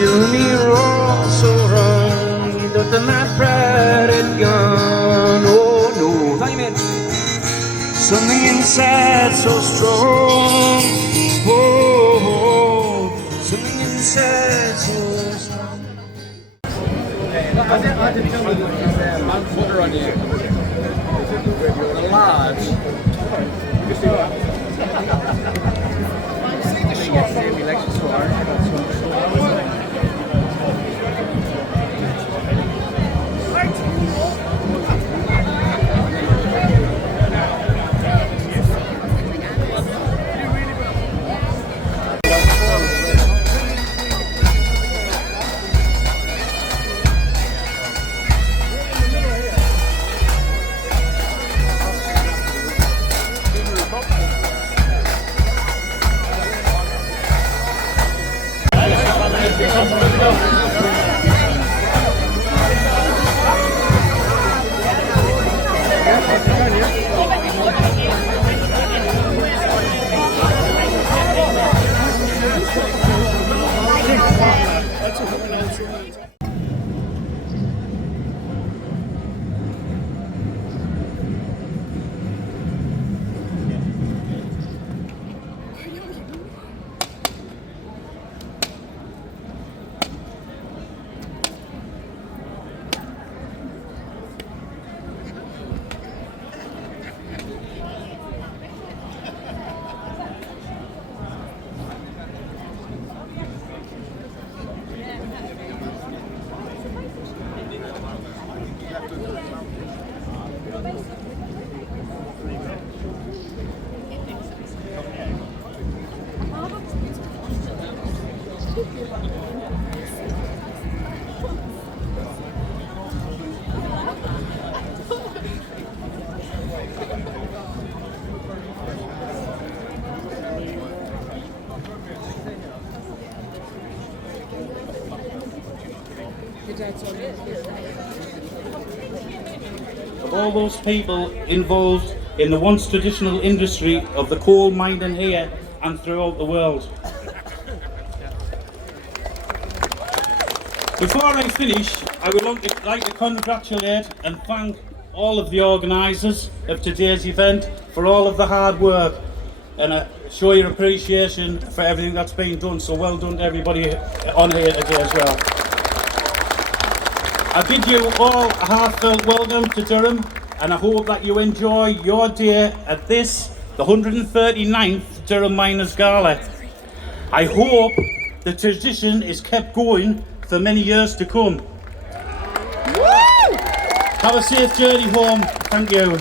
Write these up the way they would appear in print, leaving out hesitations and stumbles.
You do me wrong, so wrong. You don't let my pride had gone. Oh no, something inside so strong. Oh, something inside so strong. I didn't tell you that there's a man footer on you. The large. Of all those people involved in the once traditional industry of the coal mining here and throughout the world. Before I finish, I would like to congratulate and thank all of the organisers of today's event for all of the hard work and show your appreciation for everything that's been done. So well done to everybody on here today as well. I bid you all a heartfelt welcome to Durham, and I hope that you enjoy your day at this, the 139th Durham Miners Gala. I hope the tradition is kept going for many years to come. Woo! Have a safe journey home. Thank you.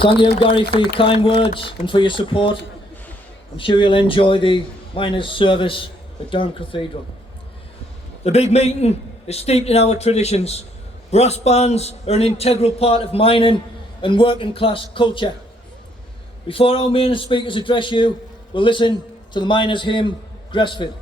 Thank you, Gary, for your kind words and for your support. I'm sure you'll enjoy the miners' service at Durham Cathedral. The big meeting is steeped in our traditions. Brass bands are an integral part of mining and working class culture. Before our main speakers address you, we'll listen to the miners' hymn, Gressfield.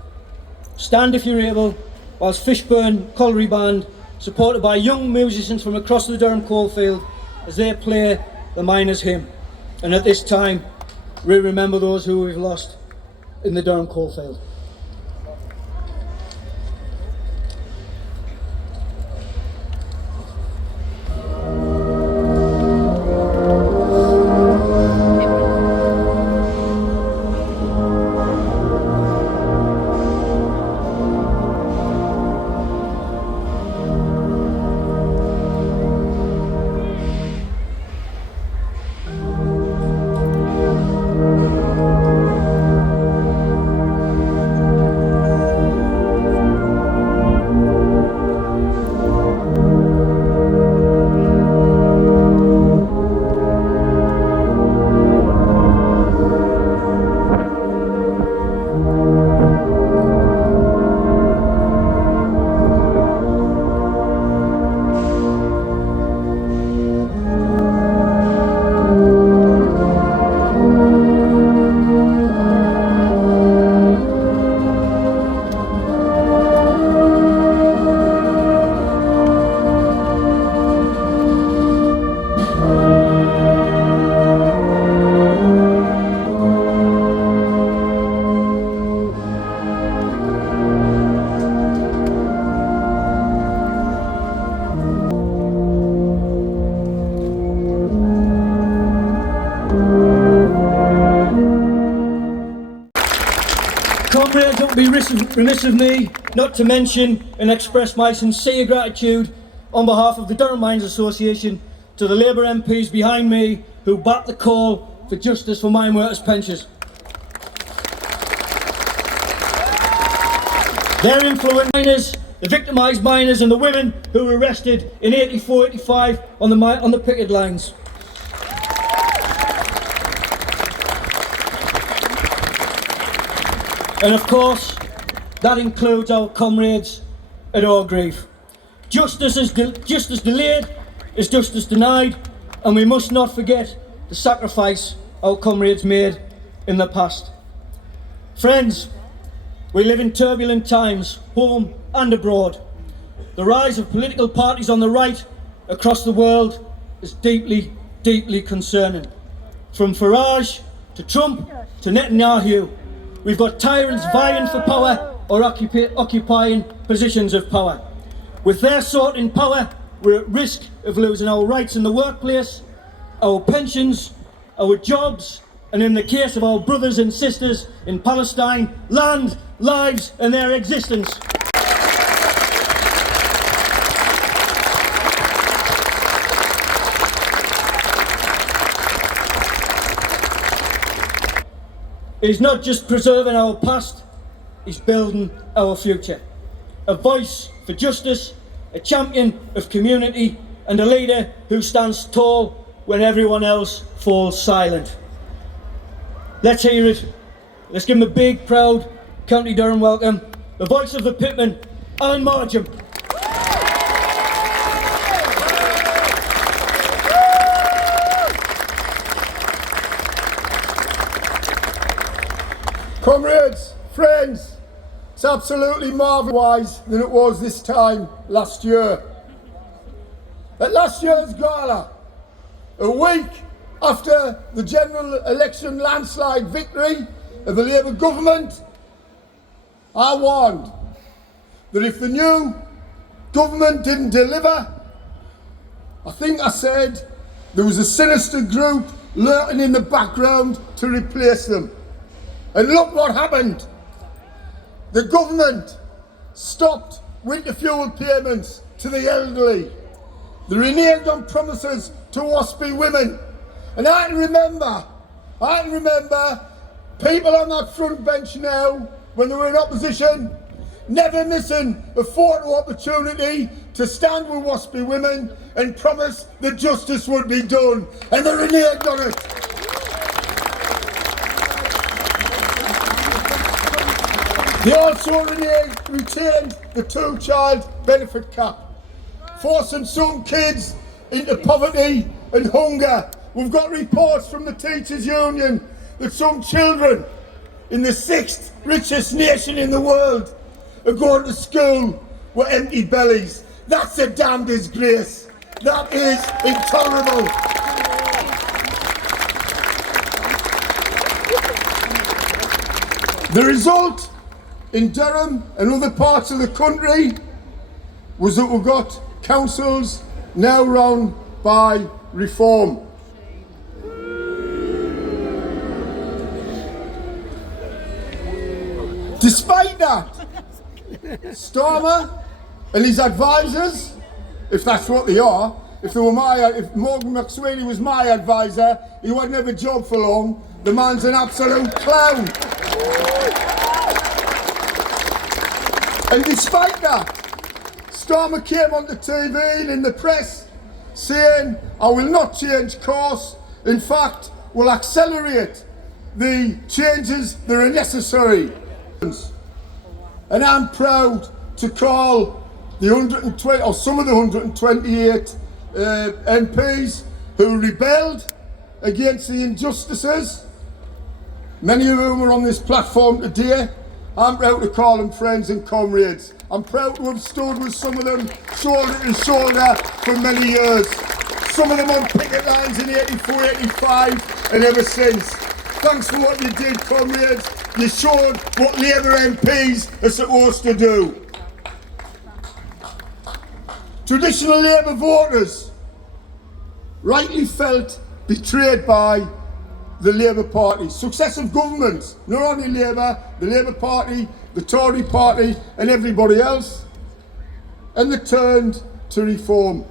Stand if you're able, whilst Fishburn Colliery Band, supported by young musicians from across the Durham coalfield, as they play the miners' hymn. And at this time, we remember those who we've lost in the Durham coalfield. would be remiss of me not to mention and express my sincere gratitude on behalf of the Durham Miners Association to the Labour MPs behind me who backed the call for justice for mine workers' pensions. Their influence miners, the victimised miners and the women who were arrested in 84-85 on the picket lines. And of course, that includes our comrades at Orgreave. Justice delayed is justice denied, and we must not forget the sacrifice our comrades made in the past. Friends, we live in turbulent times, home and abroad. The rise of political parties on the right across the world is deeply, deeply concerning. From Farage to Trump to Netanyahu, we've got tyrants vying for power or occupying positions of power. With their sort in power, we're at risk of losing our rights in the workplace, our pensions, our jobs, and in the case of our brothers and sisters in Palestine, land, lives, and their existence. He's not just preserving our past, he's building our future. A voice for justice, a champion of community, and a leader who stands tall when everyone else falls silent. Let's hear it. Let's give him a big, proud County Durham welcome. The voice of the pitman, Alan Margam. Comrades, friends, it's absolutely marvellous than it was this time last year. At last year's gala, a week after the general election landslide victory of the Labour government, I warned that if the new government didn't deliver, I think I said there was a sinister group lurking in the background to replace them. And look what happened. The government stopped winter fuel payments to the elderly. They reneged on promises to WASPy women. And I can remember people on that front bench now, when they were in opposition, never missing a photo opportunity to stand with WASPy women and promise that justice would be done. And they reneged on it. They also retained the two-child benefit cap, forcing some kids into poverty and hunger. We've got reports from the Teachers Union that some children in the 6th richest nation in the world are going to school with empty bellies. That's a damn disgrace. That is intolerable. The result in Durham and other parts of the country was that we've got councils now run by reform. Despite that, Starmer and his advisors, if that's what they are, if Morgan McSweeney was my advisor, he wouldn't have a job for long. The man's an absolute clown. And despite that, Starmer came on the TV and in the press saying, I will not change course. In fact, will accelerate the changes that are necessary. And I'm proud to call the 120, or some of the 128 MPs who rebelled against the injustices, many of whom are on this platform today. I'm proud to call them friends and comrades. I'm proud to have stood with some of them shoulder to shoulder for many years. Some of them on picket lines in 84, 85 and ever since. Thanks for what you did, comrades. You showed what Labour MPs are supposed to do. Traditional Labour voters rightly felt betrayed by the Labour Party. Successive governments, not only Labour, the Labour Party, the Tory Party and everybody else. And they turned to reform.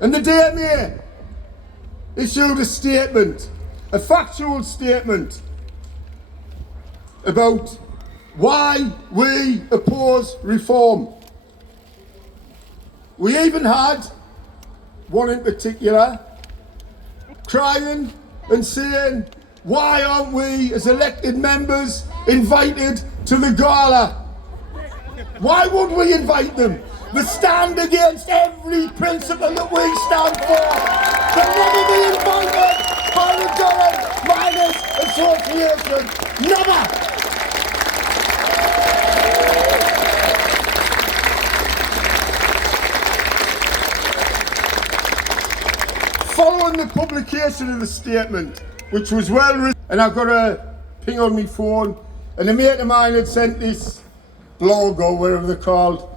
And the DMA issued a statement, a factual statement about why we oppose reform. We even had one in particular crying and saying, why aren't we as elected members invited to the gala? Why would we invite them? They stand against every principle that we stand for. They'll never be invited by the Durham Miners Association. Never! Following the publication of the statement, which was well written, and I got a ping on my phone, and a mate of mine had sent this blog or whatever they're called,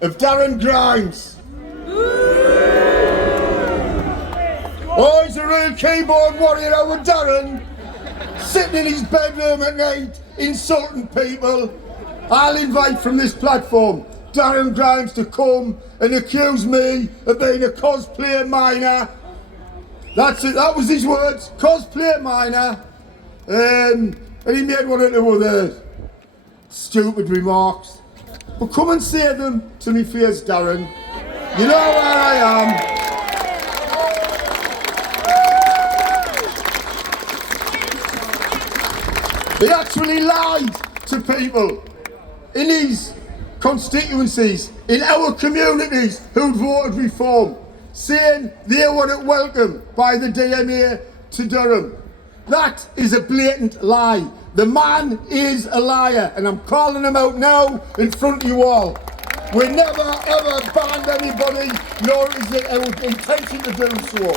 of Darren Grimes. Oh, he's a real keyboard warrior, our Darren, sitting in his bedroom at night, insulting people. I'll invite from this platform Darren Grimes to come and accuse me of being a cosplay miner. That's it, that was his words, cosplay miner. And he made one of the other stupid remarks. But come and say them to me face, Darren. You know where I am. He actually lied to people in his constituencies, in our communities who'd voted reform, saying they weren't welcome by the DMA to Durham. That is a blatant lie. The man is a liar, and I'm calling him out now in front of you all. We never ever banned anybody, nor is it our intention to do so.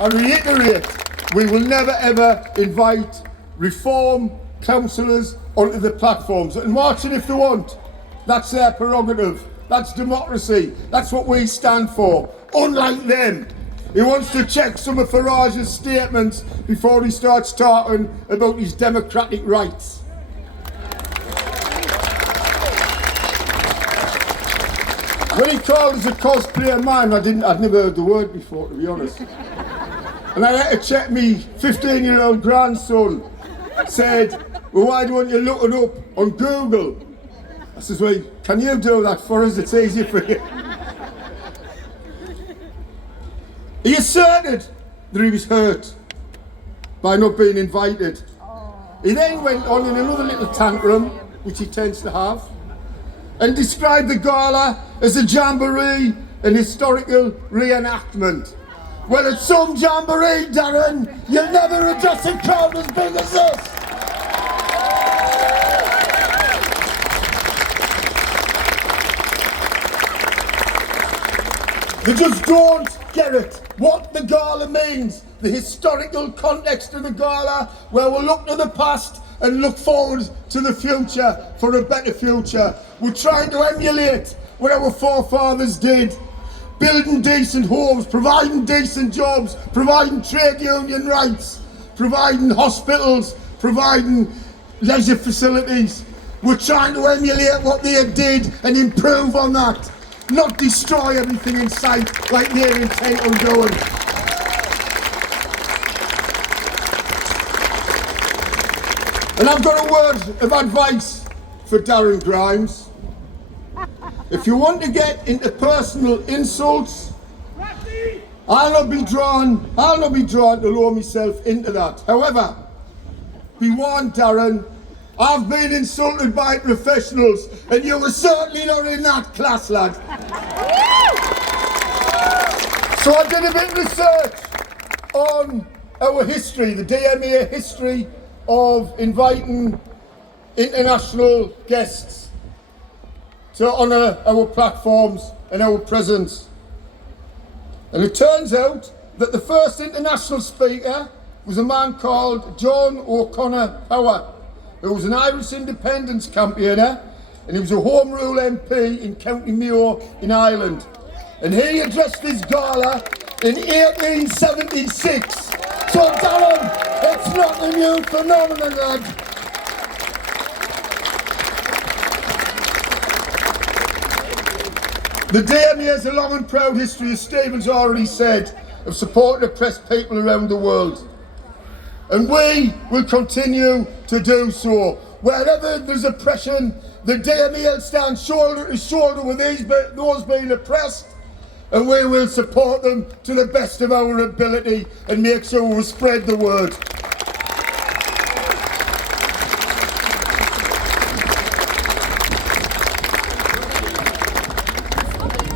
I reiterate, we will never ever invite reform councillors onto the platforms and march it if they want. That's their prerogative. That's democracy. That's what we stand for. Unlike them. He wants to check some of Farage's statements before he starts talking about his democratic rights. When he called us a cosplayer man, I'd never heard the word before, to be honest. And I had to check me 15-year-old grandson said, well, why don't you look it up on Google? I says, well, can you do that for us? It's easier for you. He asserted that he was hurt by not being invited. He then went on in another little tantrum, which he tends to have, and described the gala as a jamboree, an historical reenactment. Well, at some jamboree, Darren, you'll never address a crowd as big as this. They just don't get it. What the gala means, the historical context of the gala, where we'll look to the past and look forward to the future for a better future. We're trying to emulate what our forefathers did, building decent homes, providing decent jobs, providing trade union rights, providing hospitals, providing leisure facilities. We're trying to emulate what they did and improve on that. Not destroy everything in sight like they're intent on doing. And I've got a word of advice for Darren Grimes. If you want to get into personal insults, I'll not be drawn to lower myself into that. However, be warned, Darren, I've been insulted by professionals, and you were certainly not in that class, lad. So I did a bit of research on our history, the DMA history of inviting international guests to honour our platforms and our presence. And it turns out that the first international speaker was a man called John O'Connor Power, who was an Irish independence campaigner, and he was a Home Rule MP in County Mayo in Ireland. And he addressed this gala in 1876. So Darren, it's not a new phenomenon, lad. The DME has a long and proud history, as Stephen's already said, of supporting oppressed people around the world. And we will continue to do so. Wherever there's oppression, the DME will stand shoulder to shoulder with those being oppressed, and we will support them to the best of our ability and make sure we spread the word.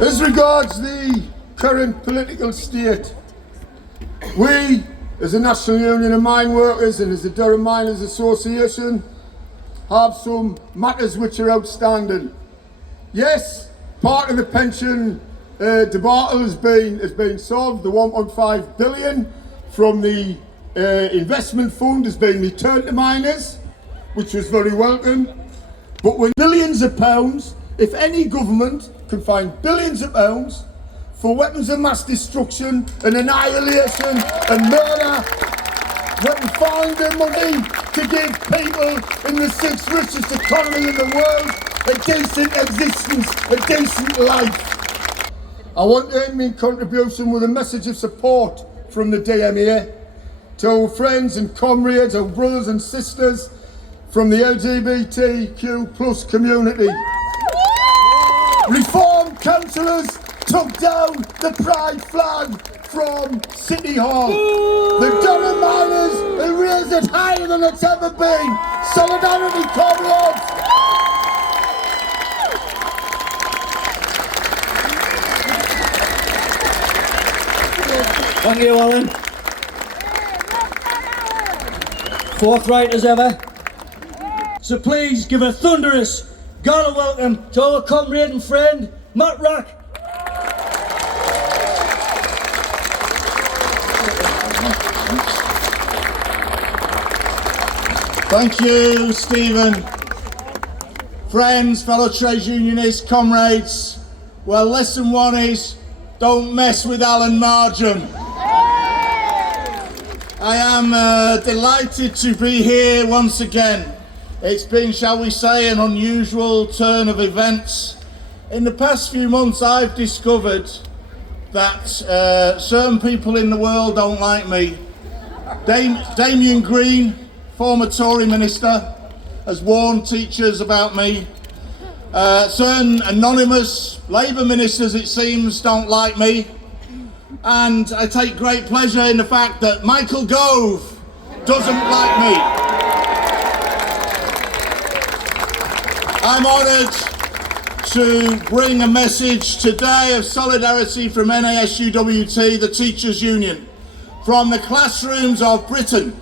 As regards the current political state, we, as a National Union of Mine Workers and as the Durham Miners Association, have some matters which are outstanding. Yes, part of the pension debacle has been solved. The 1.5 billion from the investment fund has been returned to miners, which was very welcome. But with billions of pounds, if any government can find billions of pounds for weapons of mass destruction and annihilation and murder, we can find the money to give people in the sixth richest economy in the world a decent existence, a decent life. I want to end my contribution with a message of support from the DMA to our friends and comrades, our brothers and sisters from the LGBTQ plus community. Reform councillors took down the pride flag from City Hall. The Durham Miners have raised it higher than it's ever been. Solidarity, comrades! Thank you, Alan. Forthright as ever. So please give a thunderous Gala welcome to our comrade and friend, Matt Rack. Thank you, Stephen. Friends, fellow trade unionists, comrades, well, lesson one is don't mess with Alan Margin. I am delighted to be here once again. It's been, shall we say, an unusual turn of events. In the past few months, I've discovered that certain people in the world don't like me. Damien Green, former Tory minister, has warned teachers about me. Certain anonymous Labour ministers, it seems, don't like me. And I take great pleasure in the fact that Michael Gove doesn't like me. I'm honoured to bring a message today of solidarity from NASUWT, the Teachers' Union, from the classrooms of Britain.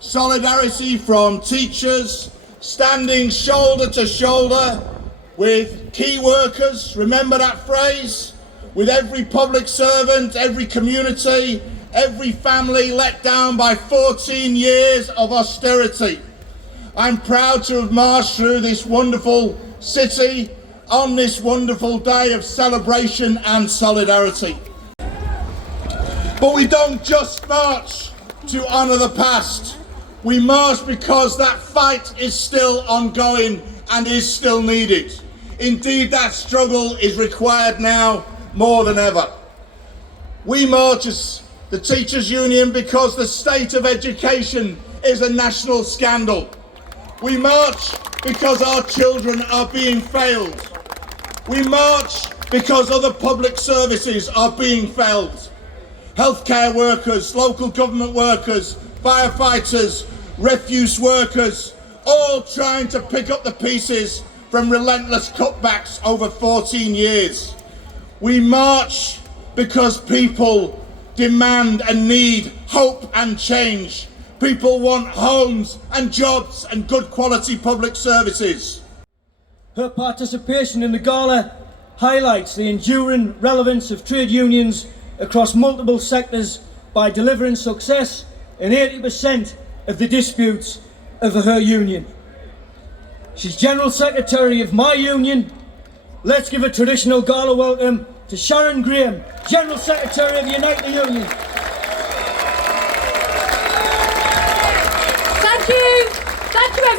Solidarity from teachers standing shoulder to shoulder with key workers, remember that phrase? With every public servant, every community, every family let down by 14 years of austerity. I'm proud to have marched through this wonderful city on this wonderful day of celebration and solidarity. But we don't just march to honour the past. We march because that fight is still ongoing and is still needed. Indeed, that struggle is required now more than ever. We march as the Teachers' Union because the state of education is a national scandal. We march because our children are being failed. We march because other public services are being failed. Healthcare workers, local government workers, firefighters, refuse workers, all trying to pick up the pieces from relentless cutbacks over 14 years. We march because people demand and need hope and change. People want homes and jobs and good quality public services. Her participation in the gala highlights the enduring relevance of trade unions across multiple sectors by delivering success in 80% of the disputes of her union. She's General Secretary of my union. Let's give a traditional gala welcome to Sharon Graham, General Secretary of Unite the Union.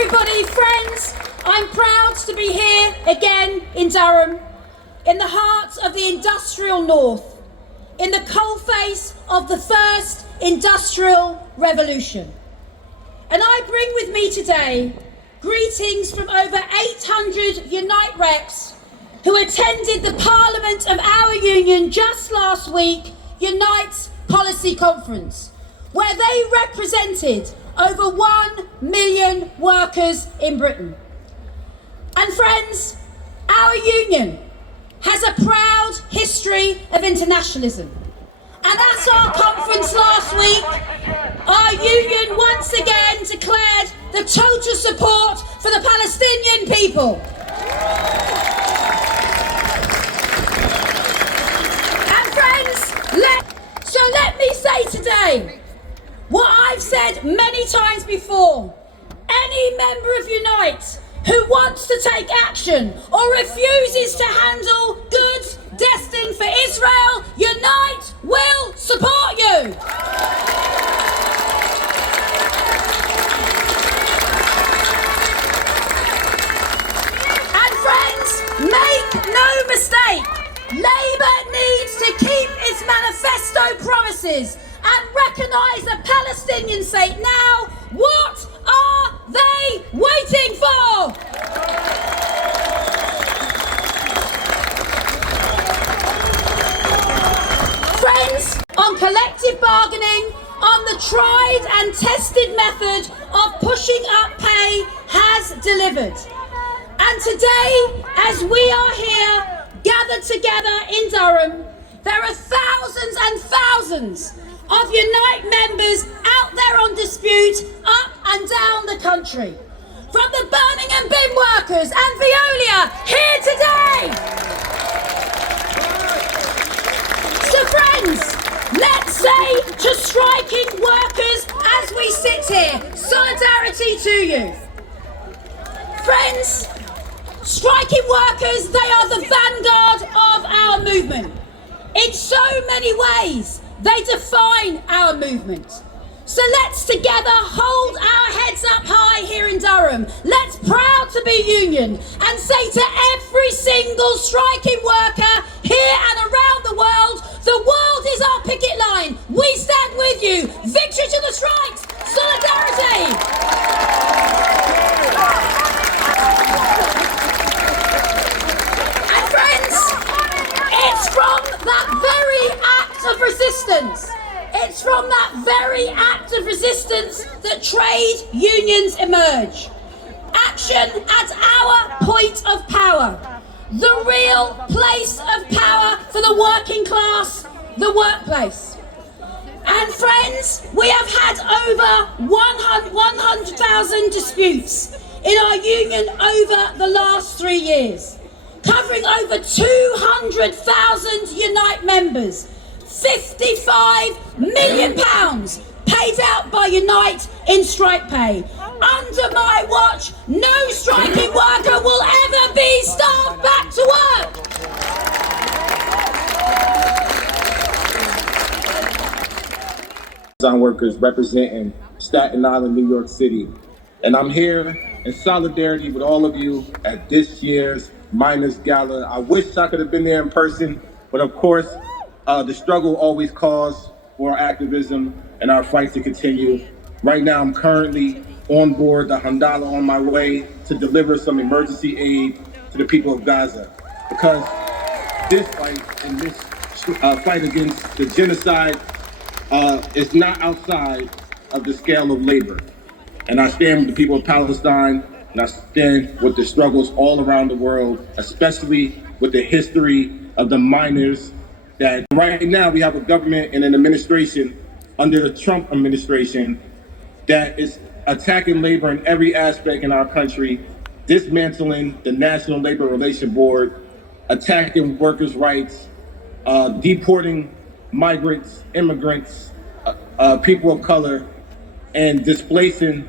everybody, friends, I'm proud to be here again in Durham, in the heart of the industrial north, in the coalface of the first industrial revolution. And I bring with me today greetings from over 800 Unite reps who attended the Parliament of our union just last week, Unite's policy conference, where they represented over 1 million workers in Britain. And friends, our union has a proud history of internationalism. And at our conference last week, our union once again declared the total support for the Palestinian people. And friends, let me say today what I've said many times before. Any member of Unite who wants to take action or refuses to handle goods destined for Israel, Unite will support you. And friends, make no mistake, Labour needs to keep its manifesto promises and recognise the Palestinian state now. What are they waiting for? Friends, on collective bargaining, on the tried and tested method of pushing up pay has delivered. And today, as we are here, gathered together in Durham, there are thousands and thousands of Unite members out there on dispute up and down the country. From the Birmingham bin workers and Veolia here today. So friends, let's say to striking workers as we sit here, solidarity to you. Friends, striking workers, they are the vanguard of our movement. In so many ways, they define our movement. So let's together hold our heads up high here in Durham. Let's proud to be union and say to every single striking worker here and around the world is our picket line. We stand with you. Victory to the strikes. Solidarity. And friends, it's from that very act of resistance. It's from that very act of resistance that trade unions emerge. Action at our point of power. The real place of power for the working class, the workplace. And friends, we have had over 100,000 disputes in our union over the last 3 years, covering over 200,000 Unite members. £55 million paid out by Unite in strike pay. Under my watch, no striking worker will ever be starved back to work. Workers representing Staten Island, New York City. And I'm here in solidarity with all of you at this year's Miners Gala. I wish I could have been there in person, but of course, the struggle always calls for activism and our fight to continue. Right now, I'm currently on board the Handala on my way to deliver some emergency aid to the people of Gaza. Because this fight and this fight against the genocide is not outside of the scale of labor. And I stand with the people of Palestine, and I stand with the struggles all around the world, especially with the history of the miners. That right now we have a government and an administration under the Trump administration that is attacking labor in every aspect in our country, dismantling the National Labor Relations Board, attacking workers' rights, deporting migrants, immigrants, people of color, and displacing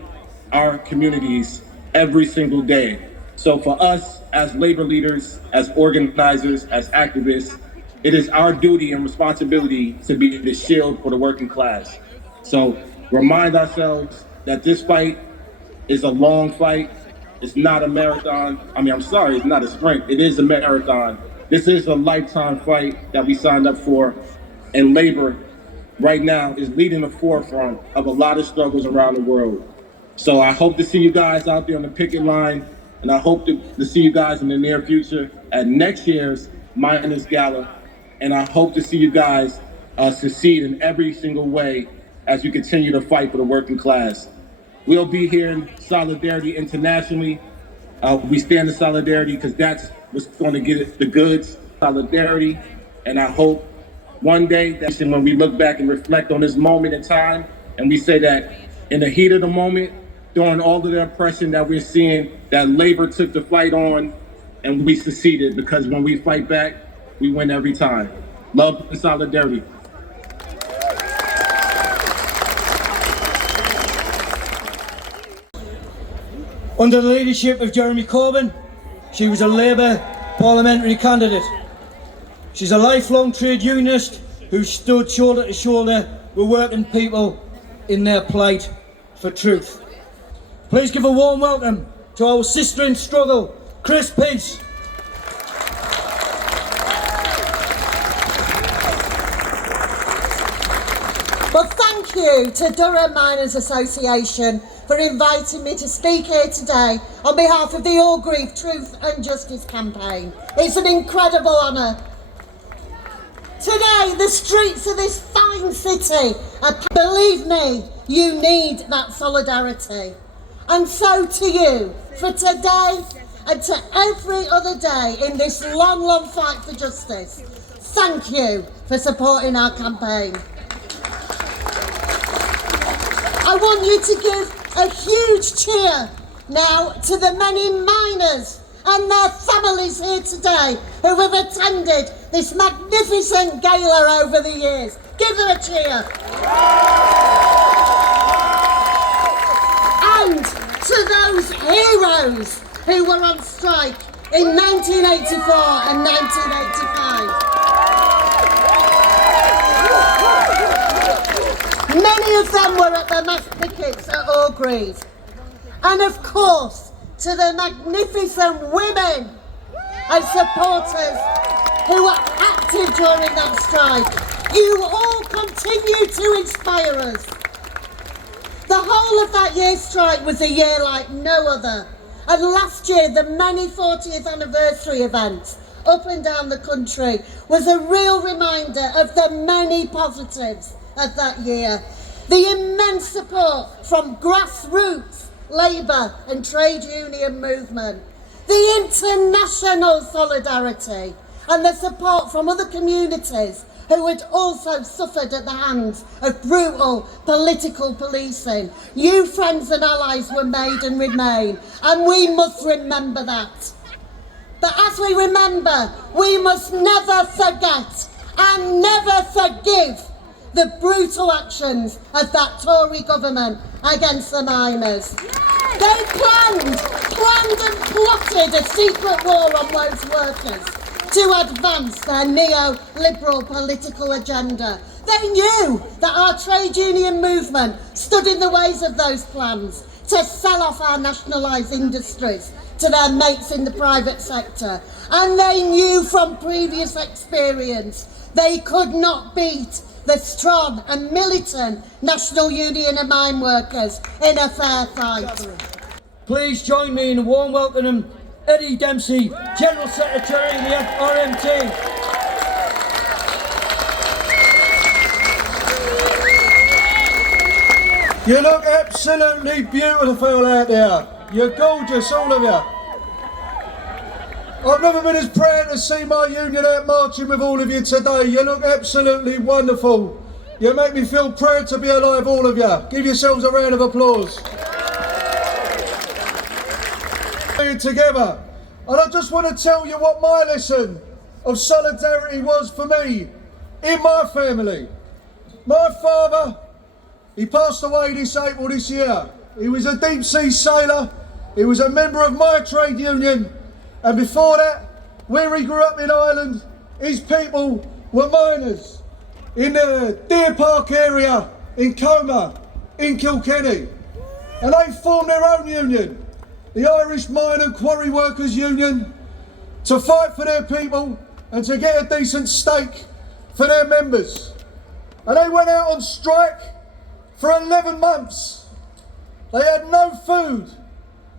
our communities every single day. So for us as labor leaders, as organizers, as activists, it is our duty and responsibility to be the shield for the working class. So remind ourselves that this fight is a long fight. It's not a marathon. I'm sorry, it's not a sprint. It is a marathon. This is a lifetime fight that we signed up for, and labor right now is leading the forefront of a lot of struggles around the world. So I hope to see you guys out there on the picket line, and I hope to see you guys in the near future at next year's Miners Gala, and I hope to see you guys succeed in every single way as you continue to fight for the working class. We'll be here in solidarity internationally. We stand in solidarity because that's what's going to get the goods, solidarity, and I hope one day that when we look back and reflect on this moment in time, and we say that in the heat of the moment, during all of the oppression that we're seeing, that labor took the fight on, and we succeeded, because when we fight back, we win every time. Love and solidarity. Under the leadership of Jeremy Corbyn, she was a Labour parliamentary candidate. She's a lifelong trade unionist who stood shoulder to shoulder with working people in their plight for truth. Please give a warm welcome to our sister in struggle, Chris Peace. Well, thank you to Durham Miners Association for inviting me to speak here today on behalf of the All Grief Truth and Justice campaign. It's an incredible honour. Today, the streets of this fine city, believe me, you need that solidarity. And so to you, for today and to every other day in this long, long fight for justice, thank you for supporting our campaign. I want you to give a huge cheer now to the many miners and their families here today who have attended this magnificent gala over the years. Give them a cheer. And to those heroes who were on strike in 1984 and 1985. Many of them were at the mass pickets at Orgreave. And of course, to the magnificent women and supporters who were active during that strike. You all continue to inspire us. The whole of that year's strike was a year like no other. And last year, the many 40th anniversary events up and down the country was a real reminder of the many positives of that year. The immense support from grassroots, labour and trade union movement, the international solidarity and the support from other communities who had also suffered at the hands of brutal political policing. You friends and allies were made and remain, and we must remember that. But as we remember, we must never forget and never forgive the brutal actions of that Tory government against the miners. They planned and plotted a secret war on those workers to advance their neoliberal political agenda. They knew that our trade union movement stood in the ways of those plans to sell off our nationalised industries to their mates in the private sector. And they knew from previous experience they could not beat the strong and militant National Union of Mine Workers in a fair fight. Please join me in a warm welcome Eddie Dempsey, General Secretary of the RMT. You look absolutely beautiful out there. You're gorgeous, all of you. I've never been as proud to see my union out marching with all of you today. You look absolutely wonderful. You make me feel proud to be alive, all of you. Give yourselves a round of applause. Together. And I just want to tell you what my lesson of solidarity was for me in my family. My father, he passed away this April this year. He was a deep sea sailor. He was a member of my trade union. And before that, where he grew up in Ireland, his people were miners in the Deer Park area in Coma, in Kilkenny. and they formed their own union, the Irish Mine and Quarry Workers Union, to fight for their people and to get a decent stake for their members. And they went out on strike for 11 months. They had no food,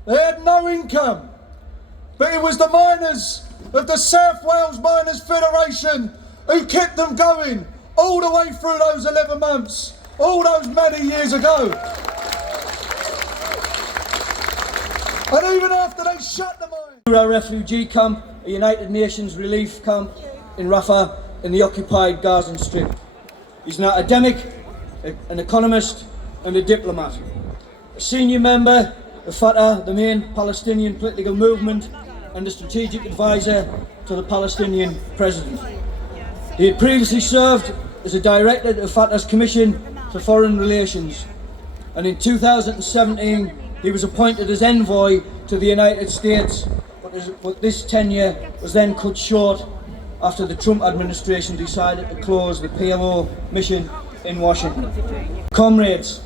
they had no income, but it was the miners of the South Wales Miners Federation who kept them going all the way through those 11 months, all those many years ago. And even after they shut the mine. A refugee camp, a United Nations relief camp in Rafah in the occupied Gaza Strip. He's an academic, an economist and a diplomat. A senior member of Fatah, the main Palestinian political movement, and a strategic advisor to the Palestinian president. He had previously served as a director of Fatah's Commission for Foreign Relations, and in 2017 he was appointed as envoy to the United States, but this tenure was then cut short after the Trump administration decided to close the PLO mission in Washington. Comrades,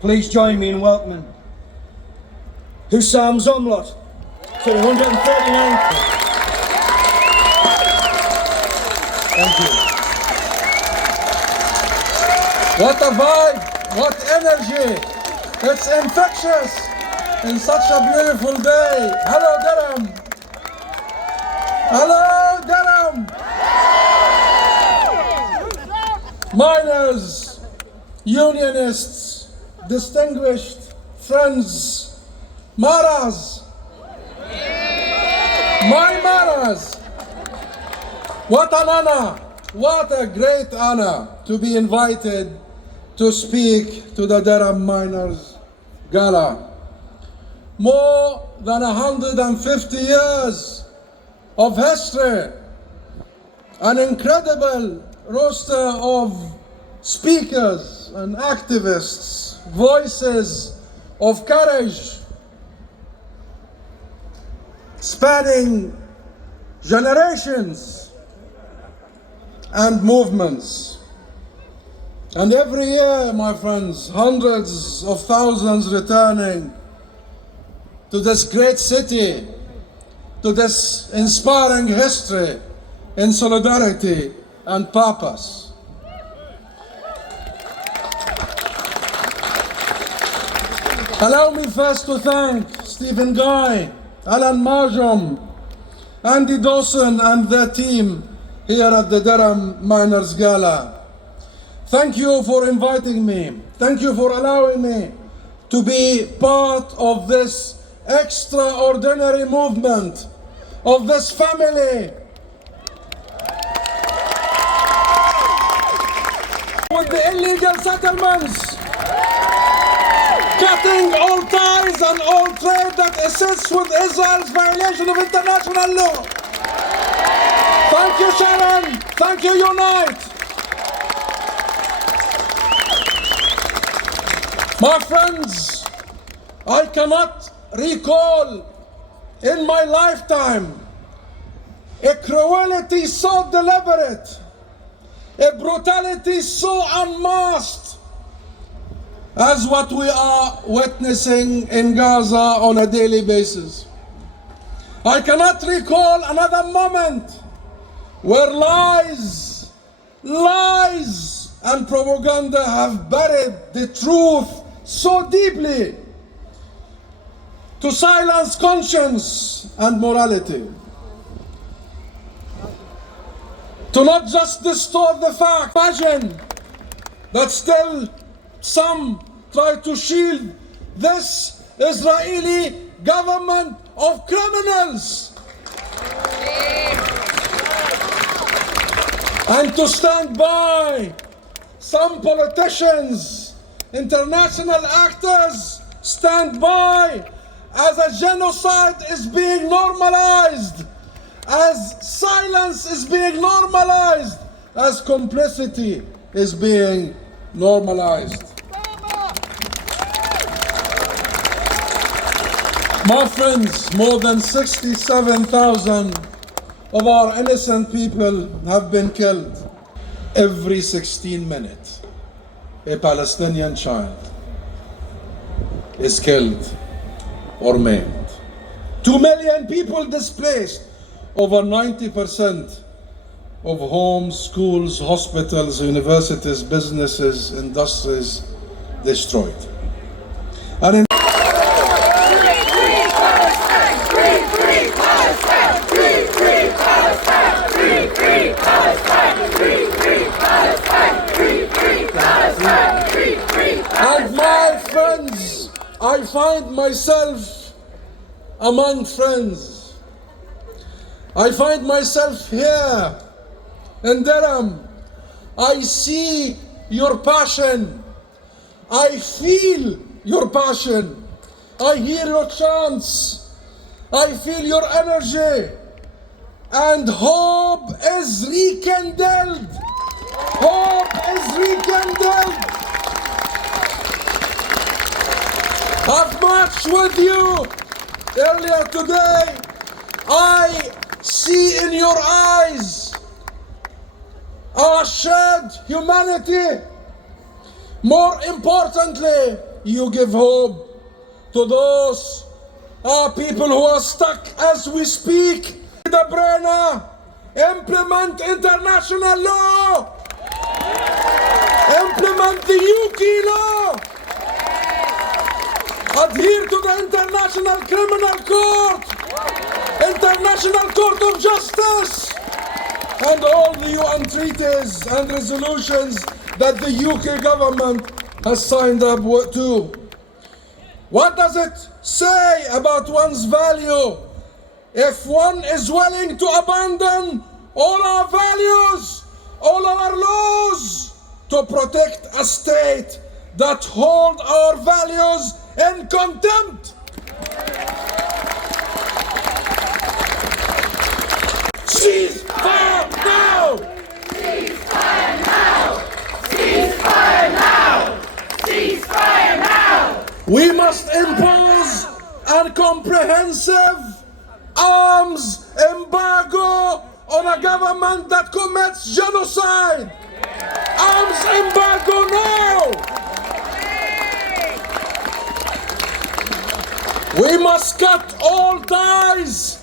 please join me in welcoming Hussam Zomlot to the 139th. Thank you. What a vibe, what energy. It's infectious in such a beautiful day. Hello Durham. Hello Durham. Miners, unionists, distinguished friends, Maras. My Maras. What an honor, what a great honor to be invited to speak to the Durham Miners Gala. More than 150 years of history, an incredible roster of speakers and activists, voices of courage, spanning generations and movements. And every year, my friends, hundreds of thousands returning to this great city, to this inspiring history in solidarity and purpose. Allow me first to thank Stephen Guy, Alan Marjam, Andy Dawson and their team here at the Durham Miners Gala. Thank you for inviting me. Thank you for allowing me to be part of this extraordinary movement, of this family. With the illegal settlements, cutting all ties and all trade that assists with Israel's violation of international law. Thank you, Sharon. Thank you, Unite. My friends, I cannot recall in my lifetime a cruelty so deliberate, a brutality so unmasked as what we are witnessing in Gaza on a daily basis. I cannot recall another moment where lies and propaganda have buried the truth so deeply to silence conscience and morality, to not just distort the fact. Imagine that still some try to shield this Israeli government of criminals and to stand by some politicians, international actors stand by as a genocide is being normalized, as silence is being normalized, as complicity is being normalized. My friends, more than 67,000 of our innocent people have been killed. Every 16 minutes, a Palestinian child is killed or maimed. 2 million people displaced, over 90% of homes, schools, hospitals, universities, businesses, industries destroyed. And in and my friends, I find myself among friends. I find myself here in Durham. I see your passion. I feel your passion. I hear your chants. I feel your energy. And hope is rekindled. Hope is rekindled. I've marched with you earlier today. I see in your eyes our shared humanity. More importantly, you give hope to those people who are stuck as we speak. The Brenner, implement international law. Implement the UK law. Adhere to the International Criminal Court, International Court of Justice, and all the UN treaties and resolutions that the UK government has signed up to. What does it say about one's value if one is willing to abandon all our values, all our laws, to protect a state that hold our values in contempt? Cease fire now! Cease fire now! Cease fire now! Cease fire now! We must impose a comprehensive arms embargo on a government that commits genocide. Arms embargo now! We must cut all ties.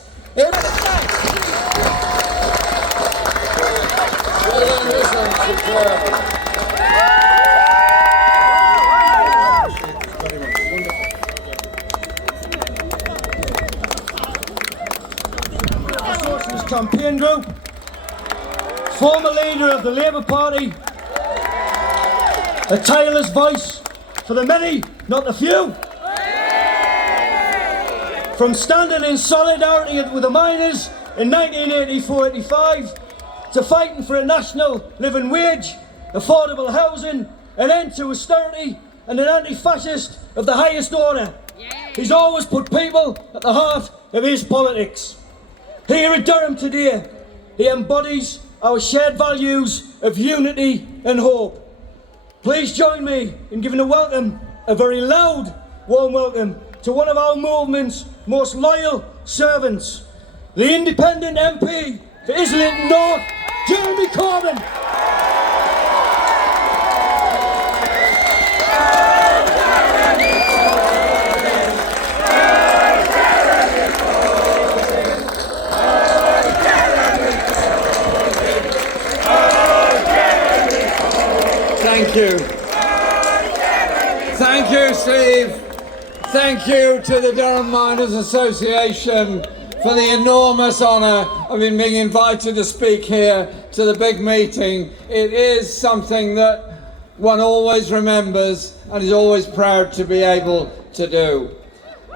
Socialist Campaign Group, former leader of the Labour Party, a tireless voice for the many, not the few. From standing in solidarity with the miners in 1984-85 to fighting for a national living wage, affordable housing, an end to austerity and an anti-fascist of the highest order. He's always put people at the heart of his politics. Here at Durham today, he embodies our shared values of unity and hope. Please join me in giving a very loud, warm welcome to one of our movement's most loyal servants, the independent MP for Islington North, Jeremy Corbyn. Thank you. Thank you, Steve. Thank you to the Durham Miners Association for the enormous honour of being invited to speak here to the big meeting. It is something that one always remembers and is always proud to be able to do.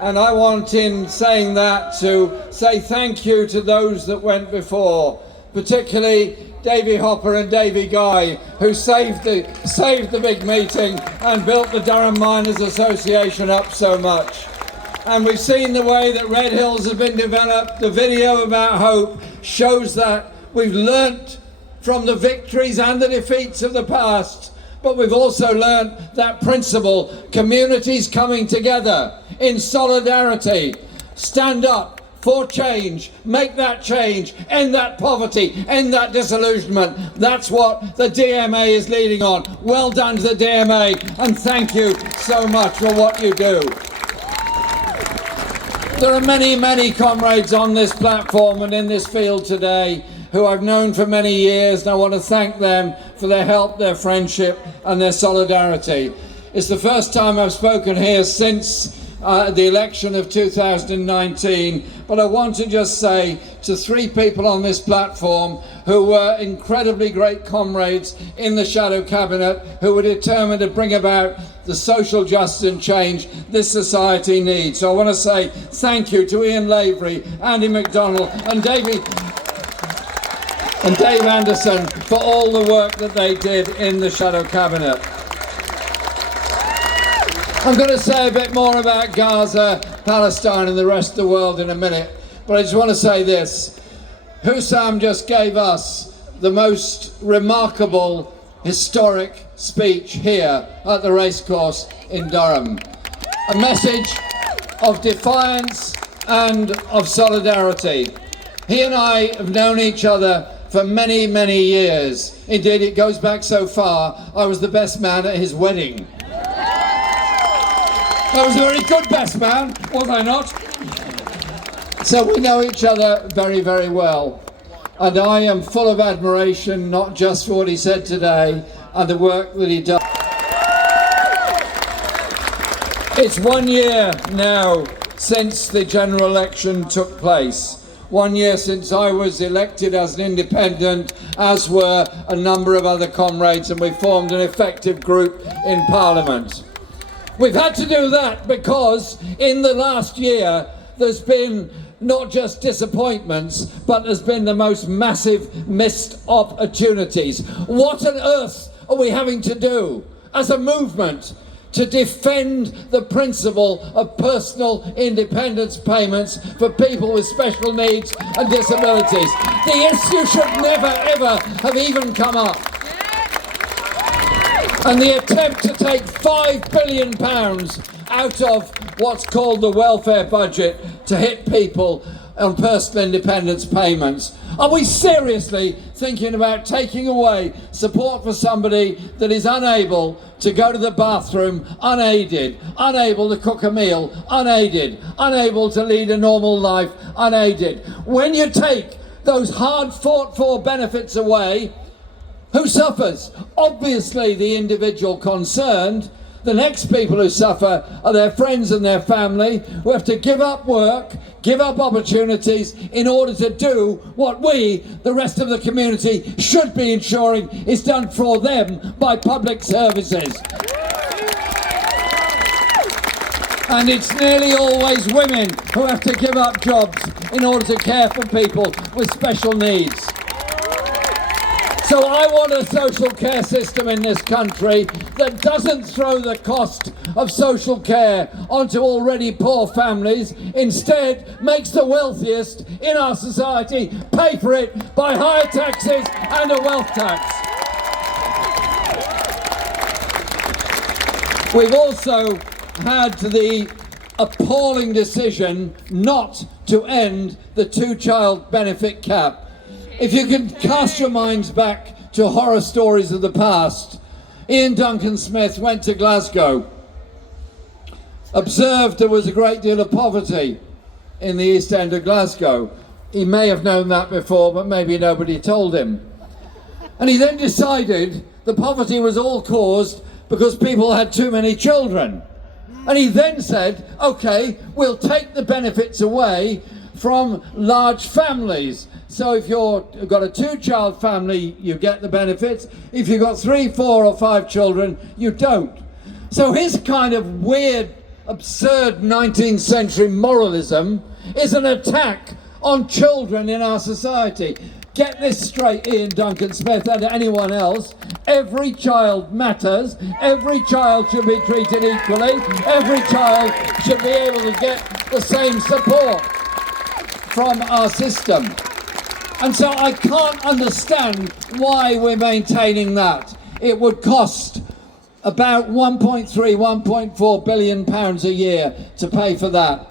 And I want, in saying that, to say thank you to those that went before, particularly Davy Hopper and Davy Guy, who saved the big meeting and built the Durham Miners Association up so much. And we've seen the way that Red Hills has been developed. The video about hope shows that we've learnt from the victories and the defeats of the past, but we've also learnt that principle: communities coming together in solidarity, stand up for change, make that change, end that poverty, end that disillusionment. That's what the DMA is leading on. Well done to the DMA, and thank you so much for what you do. There are many, many comrades on this platform and in this field today who I've known for many years, and I want to thank them for their help, their friendship and their solidarity. It's the first time I've spoken here since the election of 2019, but I want to just say to three people on this platform who were incredibly great comrades in the shadow cabinet, who were determined to bring about the social justice and change this society needs. So I want to say thank you to Ian Lavery, Andy MacDonald and Dave Anderson for all the work that they did in the shadow cabinet. I'm going to say a bit more about Gaza, Palestine and the rest of the world in a minute, but I just want to say this. Hussam just gave us the most remarkable historic speech here at the racecourse in Durham. A message of defiance and of solidarity. He and I have known each other for many, many years. Indeed, it goes back so far, I was the best man at his wedding. I was a very good best man, was I not? So we know each other very, very well. And I am full of admiration, not just for what he said today and the work that he does. It's 1 year now since the general election took place. 1 year since I was elected as an independent, as were a number of other comrades, and we formed an effective group in Parliament. We've had to do that because in the last year there's been not just disappointments, but there's been the most massive missed opportunities. What on earth are we having to do as a movement to defend the principle of personal independence payments for people with special needs and disabilities? The issue should never ever have even come up. And the attempt to take £5 billion out of what's called the welfare budget to hit people on personal independence payments. Are we seriously thinking about taking away support for somebody that is unable to go to the bathroom unaided, unable to cook a meal unaided, unable to lead a normal life unaided? When you take those hard fought for benefits away, who suffers? Obviously the individual concerned. The next people who suffer are their friends and their family, who have to give up work, give up opportunities in order to do what we, the rest of the community, should be ensuring is done for them by public services. And it's nearly always women who have to give up jobs in order to care for people with special needs. So I want a social care system in this country that doesn't throw the cost of social care onto already poor families, instead makes the wealthiest in our society pay for it by higher taxes and a wealth tax. We've also had the appalling decision not to end the two-child benefit cap. If you can cast your minds back to horror stories of the past, Ian Duncan Smith went to Glasgow, observed there was a great deal of poverty in the East End of Glasgow. He may have known that before, but maybe nobody told him. And he then decided the poverty was all caused because people had too many children. And he then said, okay, we'll take the benefits away from large families. So if you've got a two-child family, you get the benefits. If you've got 3, 4 or 5 children, you don't. So his kind of weird, absurd 19th century moralism is an attack on children in our society. Get this straight, Ian Duncan Smith and anyone else. Every child matters. Every child should be treated equally. Every child should be able to get the same support from our system. And so I can't understand why we're maintaining that. It would cost about 1.3, 1.4 billion pounds a year to pay for that.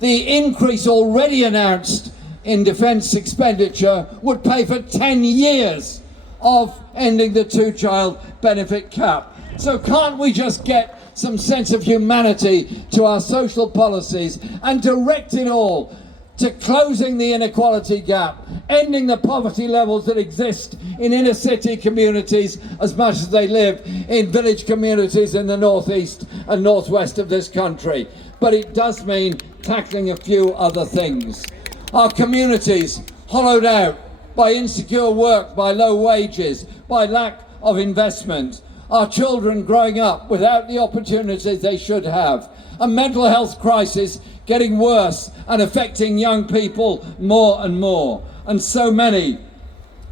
the increase already announced in defence expenditure would pay for 10 years of ending the two-child benefit cap. So can't we just get some sense of humanity to our social policies and direct it all to closing the inequality gap, ending the poverty levels that exist in inner city communities as much as they live in village communities in the northeast and northwest of this country. But it does mean tackling a few other things. Our communities hollowed out by insecure work, by low wages, by lack of investment. Our children growing up without the opportunities they should have. A mental health crisis getting worse and affecting young people more and more. And so many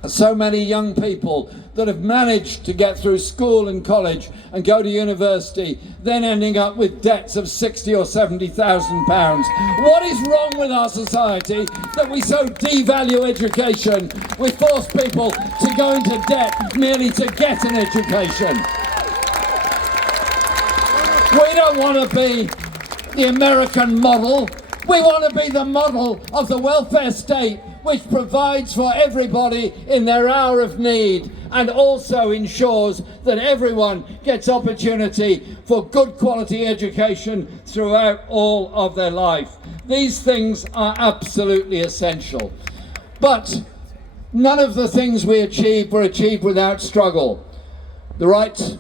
young people that have managed to get through school and college and go to university, then ending up with debts of £60,000 or £70,000. What is wrong with our society that we so devalue education? We force people to go into debt merely to get an education. We don't want to be the American model. We want to be the model of the welfare state, which provides for everybody in their hour of need and also ensures that everyone gets opportunity for good quality education throughout all of their life. These things are absolutely essential. But none of the things we achieved were achieved without struggle. The right to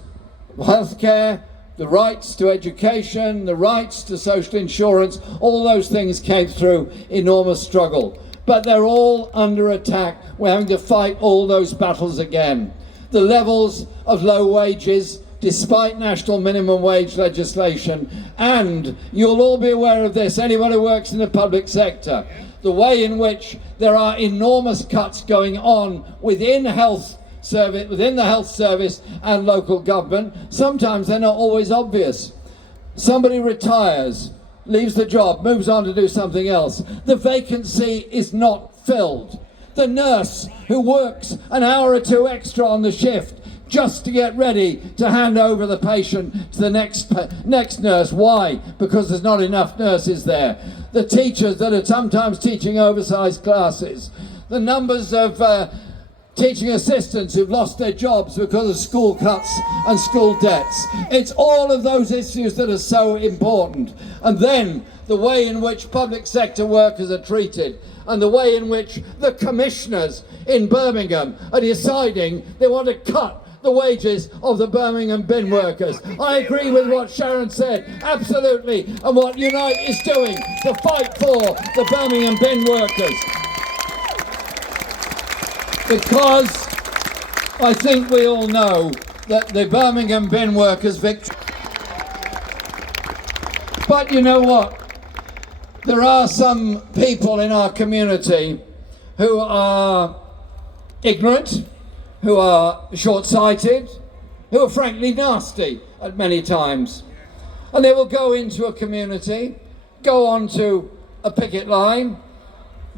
healthcare, the rights to education, the rights to social insurance, all those things came through enormous struggle. But they're all under attack. We're having to fight all those battles again. The levels of low wages, despite national minimum wage legislation, and you'll all be aware of this, anyone who works in the public sector, the way in which there are enormous cuts going on within the health service and local government. Sometimes they're not always obvious. Somebody retires, leaves the job, moves on to do something else. The vacancy is not filled. The nurse who works an hour or two extra on the shift just to get ready to hand over the patient to the next nurse. Why? Because there's not enough nurses there. The teachers that are sometimes teaching oversized classes. The numbers of teaching assistants who've lost their jobs because of school cuts and school debts. It's all of those issues that are so important. And then the way in which public sector workers are treated and the way in which the commissioners in Birmingham are deciding they want to cut the wages of the Birmingham bin workers. I agree with what Sharon said, absolutely, and what Unite is doing to fight for the Birmingham bin workers. Because I think we all know that the Birmingham bin workers' victory. But you know what? There are some people in our community who are ignorant, who are short-sighted, who are frankly nasty at many times. And they will go into a community, go onto a picket line,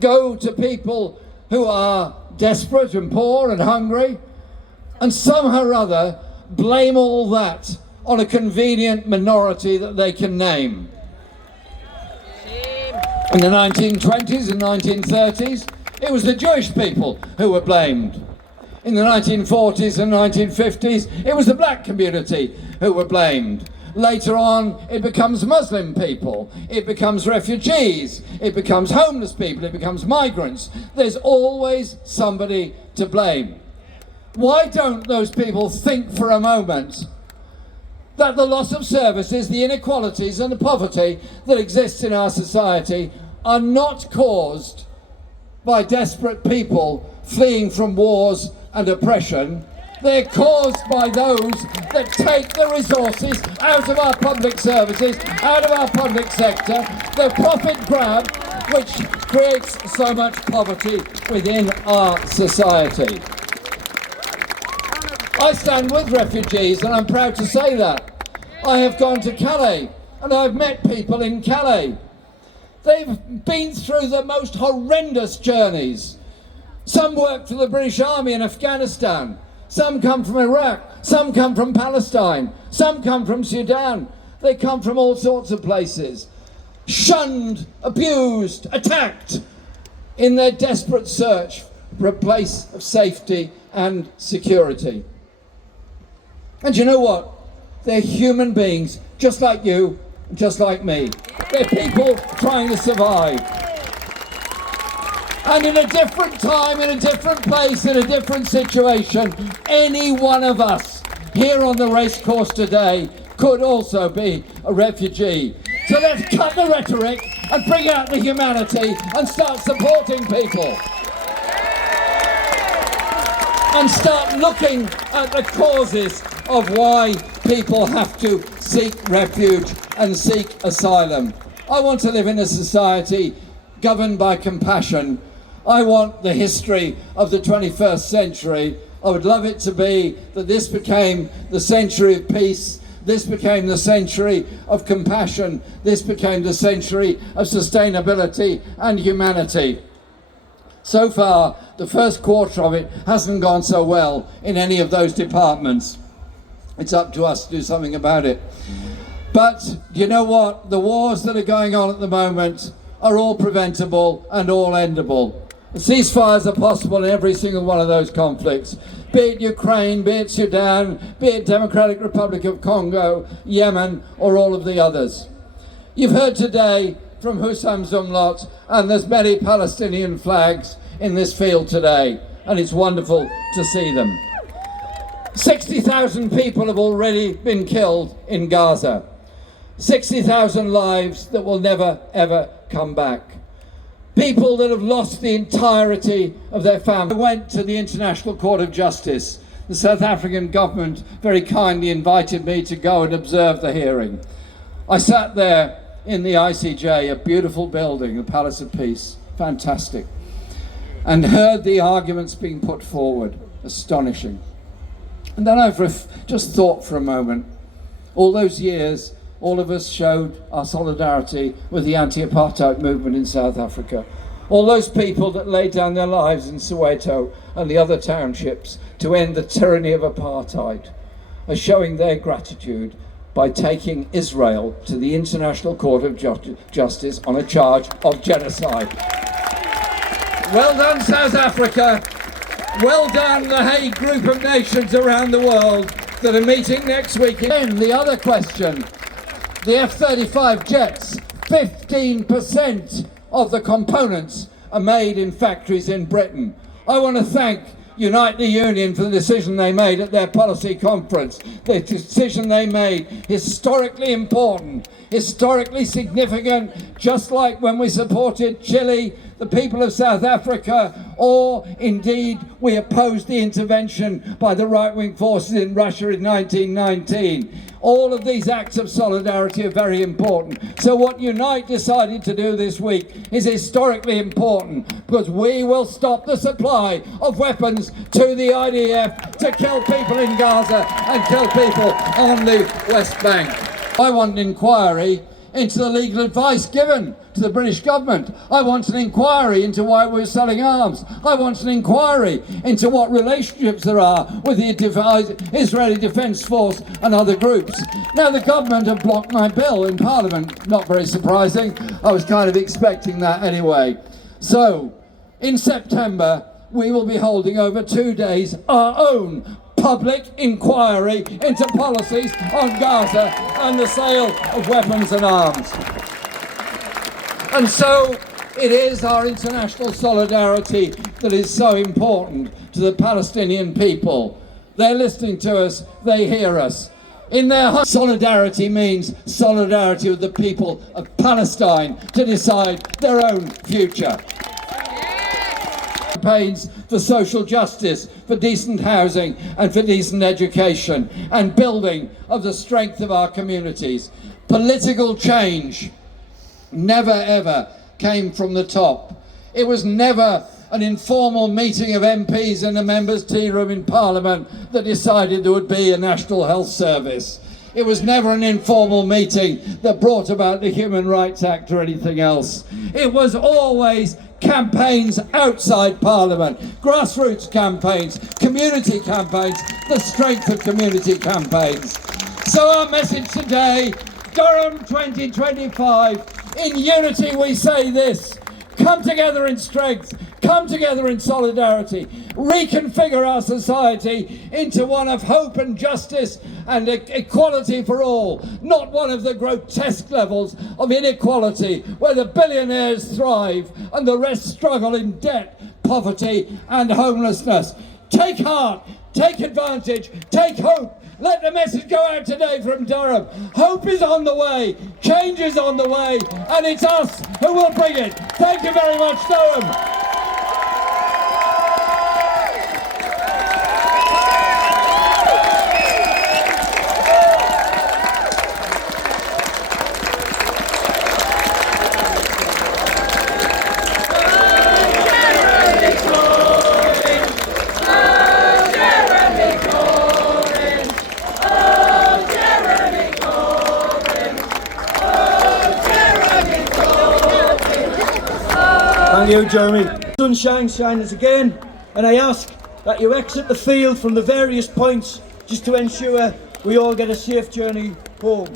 go to people who are desperate and poor and hungry, and somehow or other blame all that on a convenient minority that they can name. In the 1920s and 1930s, it was the Jewish people who were blamed. In the 1940s and 1950s, it was the black community who were blamed. Later on, it becomes Muslim people, it becomes refugees, it becomes homeless people, it becomes migrants. There's always somebody to blame. Why don't those people think for a moment that the loss of services, the inequalities and the poverty that exists in our society are not caused by desperate people fleeing from wars and oppression? They're caused by those that take the resources out of our public services, out of our public sector, the profit grab, which creates so much poverty within our society. I stand with refugees, and I'm proud to say that. I have gone to Calais, and I've met people in Calais. They've been through the most horrendous journeys. Some work for the British Army in Afghanistan. Some come from Iraq, some come from Palestine, some come from Sudan. They come from all sorts of places. shunned, abused, attacked in their desperate search for a place of safety and security. And you know what? They're human beings, just like you, just like me. They're people trying to survive. And in a different time, in a different place, in a different situation, any one of us here on the racecourse today could also be a refugee. So let's cut the rhetoric and bring out the humanity and start supporting people. And start looking at the causes of why people have to seek refuge and seek asylum. I want to live in a society governed by compassion. I want the history of the 21st century. I would love it to be that this became the century of peace. This became the century of compassion. This became the century of sustainability and humanity. So far, the first quarter of it hasn't gone so well in any of those departments. It's up to us to do something about it. But you know what? The wars that are going on at the moment are all preventable and all endable. Ceasefires are possible in every single one of those conflicts, be it Ukraine, be it Sudan, be it Democratic Republic of Congo, Yemen, or all of the others. You've heard today from Hussam Zumlot, and there's many Palestinian flags in this field today, and it's wonderful to see them. 60,000 people have already been killed in Gaza. 60,000 lives that will never, ever come back. People that have lost the entirety of their family. I went to the International Court of Justice. The South African government very kindly invited me to go and observe the hearing. I sat there in the ICJ, a beautiful building, the Palace of Peace, fantastic, and heard the arguments being put forward, astonishing. And then I've just thought for a moment, all those years, all of us showed our solidarity with the anti-apartheid movement in South Africa. All those people that laid down their lives in Soweto and the other townships to end the tyranny of apartheid are showing their gratitude by taking Israel to the International Court of Justice on a charge of genocide. Well done, South Africa. Well done, the Hague Group of Nations around the world that are meeting next week. And the other question, the F-35 jets, 15% of the components are made in factories in Britain. I want to thank Unite the Union for the decision they made at their policy conference. The decision they made, historically important, historically significant, just like when we supported Chile, the people of South Africa, or indeed we opposed the intervention by the right-wing forces in Russia in 1919. All of these acts of solidarity are very important. So what Unite decided to do this week is historically important, because we will stop the supply of weapons to the IDF to kill people in Gaza and kill people on the West Bank. I want an inquiry into the legal advice given to the British government. I want an inquiry into why we're selling arms. I want an inquiry into what relationships there are with the Israeli Defence Force and other groups. Now, the government have blocked my bill in Parliament. Not very surprising. I was kind of expecting that anyway. So, in September, we will be holding over 2 days our own public inquiry into policies on Gaza and the sale of weapons and arms. And so it is our international solidarity that is so important to the Palestinian people. They're listening to us, they hear us. In their solidarity means solidarity with the people of Palestine to decide their own future. Campaigns for social justice, for decent housing and for decent education and building of the strength of our communities. Political change never ever came from the top. It was never an informal meeting of MPs in a members' tea room in Parliament that decided there would be a National Health Service. It was never an informal meeting that brought about the Human Rights Act or anything else. It was always campaigns outside Parliament, grassroots campaigns, community campaigns, the strength of community campaigns. So our message today Durham 2025. In unity we say this: come together in strength, come together in solidarity, reconfigure our society into one of hope and justice and equality for all, not one of the grotesque levels of inequality where the billionaires thrive and the rest struggle in debt, poverty and homelessness. Take heart, take advantage, take hope. Let the message go out today from Durham. Hope is on the way, change is on the way, and it's us who will bring it. Thank you very much, Durham. Thank you, Jeremy. Sunshine shines again, and I ask that you exit the field from the various points just to ensure we all get a safe journey home.